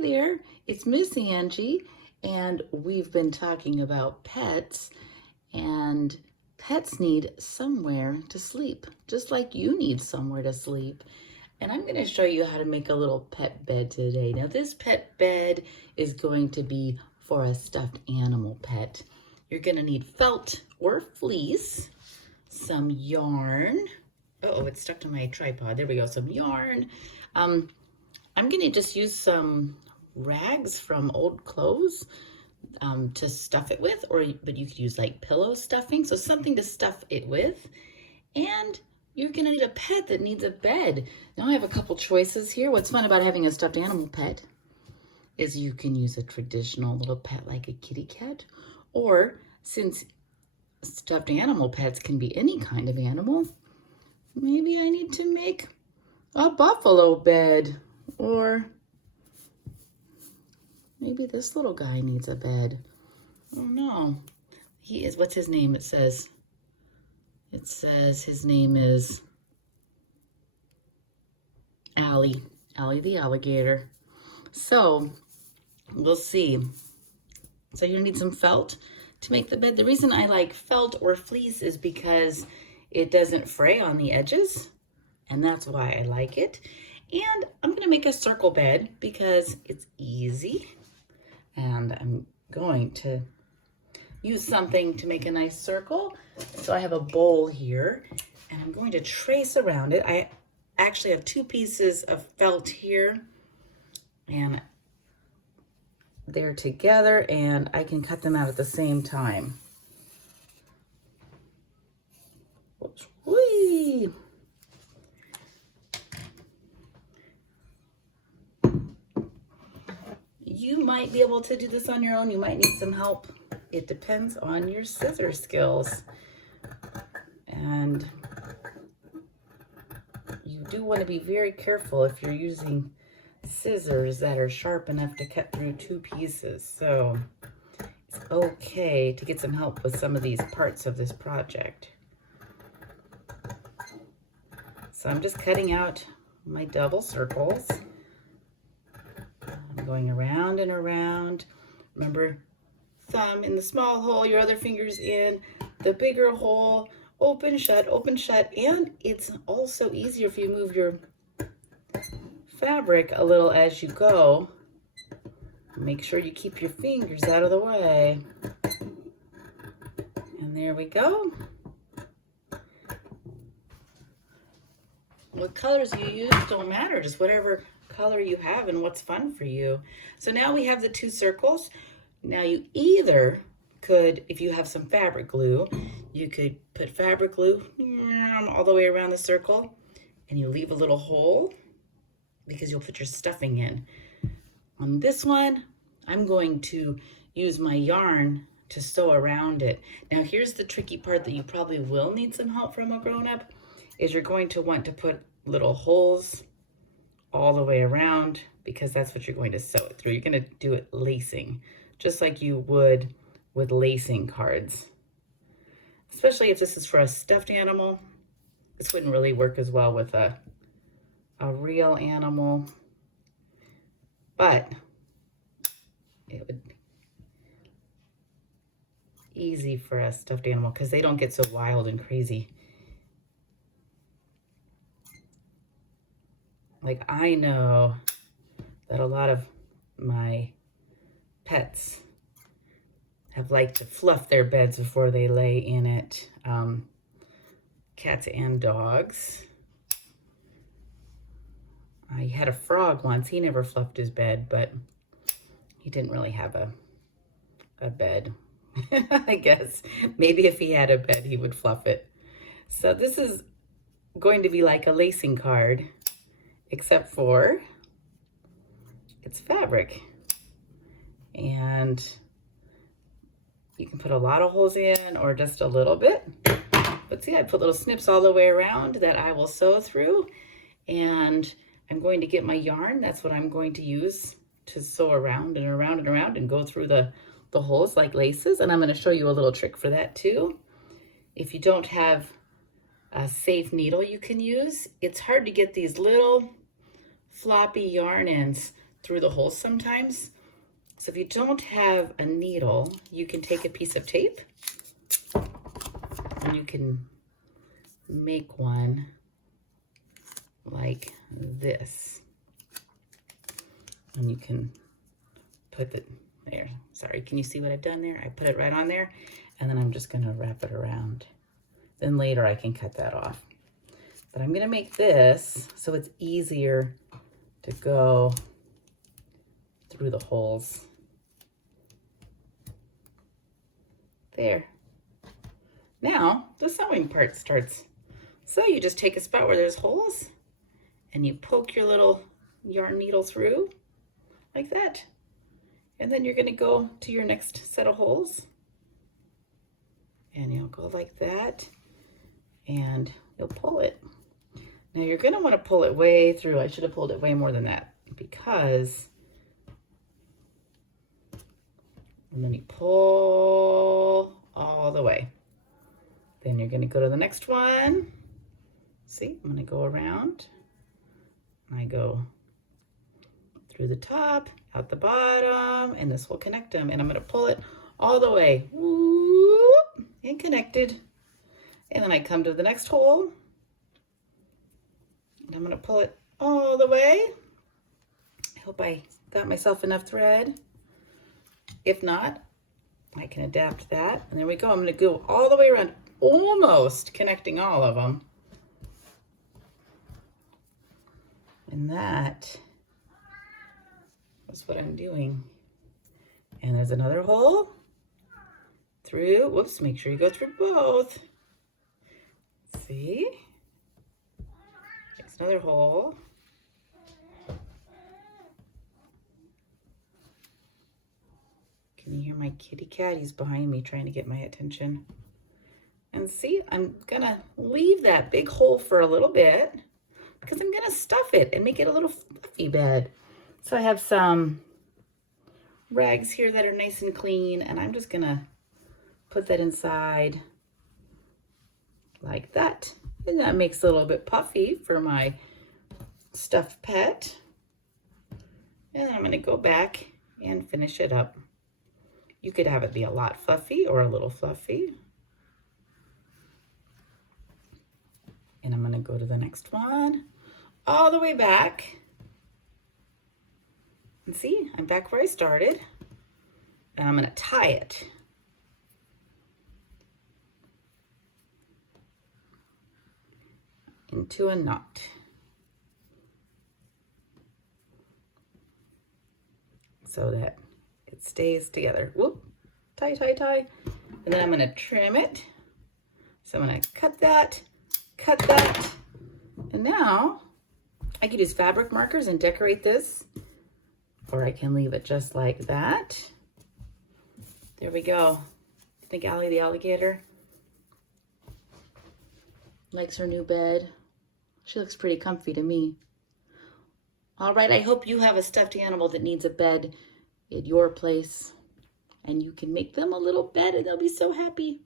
there, it's Miss Angie, and we've been talking about pets, and pets need somewhere to sleep, just like you need somewhere to sleep. And I'm going to show you how to make a little pet bed today. Now, this pet bed is going to be for a stuffed animal pet. You're going to need felt or fleece, some yarn. Oh, it's stuck to my tripod. There we go, some yarn. I'm going to just use some rags from old clothes to stuff it with, but you could use like pillow stuffing, so something to stuff it with. And you're going to need a pet that needs a bed. Now I have a couple choices here. What's fun about having a stuffed animal pet is you can use a traditional little pet like a kitty cat, or since stuffed animal pets can be any kind of animal, maybe I need to make a buffalo bed. Or maybe this little guy needs a bed. Oh no. He is, what's his name? It says his name is Allie the alligator. So we'll see. So you're gonna need some felt to make the bed. The reason I like felt or fleece is because it doesn't fray on the edges, and that's why I like it. And I'm going to make a circle bed because it's easy. And I'm going to use something to make a nice circle. So I have a bowl here, and I'm going to trace around it. I actually have 2 pieces of felt here, and they're together, and I can cut them out at the same time. Whoops. Whee! You might be able to do this on your own. You might need some help. It depends on your scissor skills. And you do want to be very careful if you're using scissors that are sharp enough to cut through 2 pieces. So it's okay to get some help with some of these parts of this project. So I'm just cutting out my double circles. I'm going around and around. Remember, thumb in the small hole, your other fingers in the bigger hole, open, shut, and it's also easier if you move your fabric a little as you go. Make sure you keep your fingers out of the way. And there we go. What colors you use don't matter, just whatever color you have and what's fun for you. So now we have the 2 circles. Now you either could, if you have some fabric glue, you could put fabric glue all the way around the circle, and you leave a little hole because you'll put your stuffing in. On this one, I'm going to use my yarn to sew around it. Now here's the tricky part that you probably will need some help from a grown-up, is you're going to want to put little holes all the way around, because that's what you're going to sew it through. You're going to do it lacing, just like you would with lacing cards. Especially if this is for a stuffed animal. This wouldn't really work as well with a real animal, but it would be easy for a stuffed animal because they don't get so wild and crazy. Like, I know that a lot of my pets have liked to fluff their beds before they lay in it. Cats and dogs. I had a frog once. He never fluffed his bed, but he didn't really have a bed. I guess maybe if he had a bed, he would fluff it. So this is going to be like a lacing card, except for it's fabric. And you can put a lot of holes in or just a little bit. But see, I put little snips all the way around that I will sew through. And I'm going to get my yarn. That's what I'm going to use to sew around and around and around and go through the holes like laces. And I'm going to show you a little trick for that too. If you don't have a safe needle you can use, it's hard to get these little floppy yarn ends through the holes sometimes. So if you don't have a needle, you can take a piece of tape and you can make one like this. And you can put it there. Sorry, can you see what I've done there? I put it right on there, and then I'm just gonna wrap it around. Then later I can cut that off. But I'm gonna make this so it's easier to go through the holes. There. Now the sewing part starts. So you just take a spot where there's holes and you poke your little yarn needle through like that. And then you're gonna go to your next set of holes and you'll go like that and you'll pull it. Now you're gonna wanna pull it way through. I should have pulled it way more than that because, and then you pull all the way. Then you're gonna go to the next one. See, I'm gonna go around. I go through the top, out the bottom, and this will connect them. And I'm gonna pull it all the way, whoop, and connected. And then I come to the next hole, and I'm gonna pull it all the way. I hope I got myself enough thread. If not, I can adapt that. And there we go. I'm gonna go all the way around, almost connecting all of them. And that is what I'm doing. And there's another hole through, whoops, make sure you go through both. See? There's another hole. Can you hear my kitty cat? He's behind me trying to get my attention. And see, I'm gonna leave that big hole for a little bit because I'm gonna stuff it and make it a little fluffy bed. So I have some rags here that are nice and clean, and I'm just gonna put that inside like that. And that makes it a little bit puffy for my stuffed pet. And I'm gonna go back and finish it up. You could have it be a lot fluffy or a little fluffy. And I'm gonna go to the next one, all the way back. And see, I'm back where I started. And I'm gonna tie it. Into a knot. So that it stays together. Whoop, tie, tie, tie. And then I'm gonna trim it. So I'm gonna cut that, and now I could use fabric markers and decorate this, or I can leave it just like that. There we go. I think Allie the alligator likes her new bed. She looks pretty comfy to me. All right, I hope you have a stuffed animal that needs a bed at your place, and you can make them a little bed and they'll be so happy.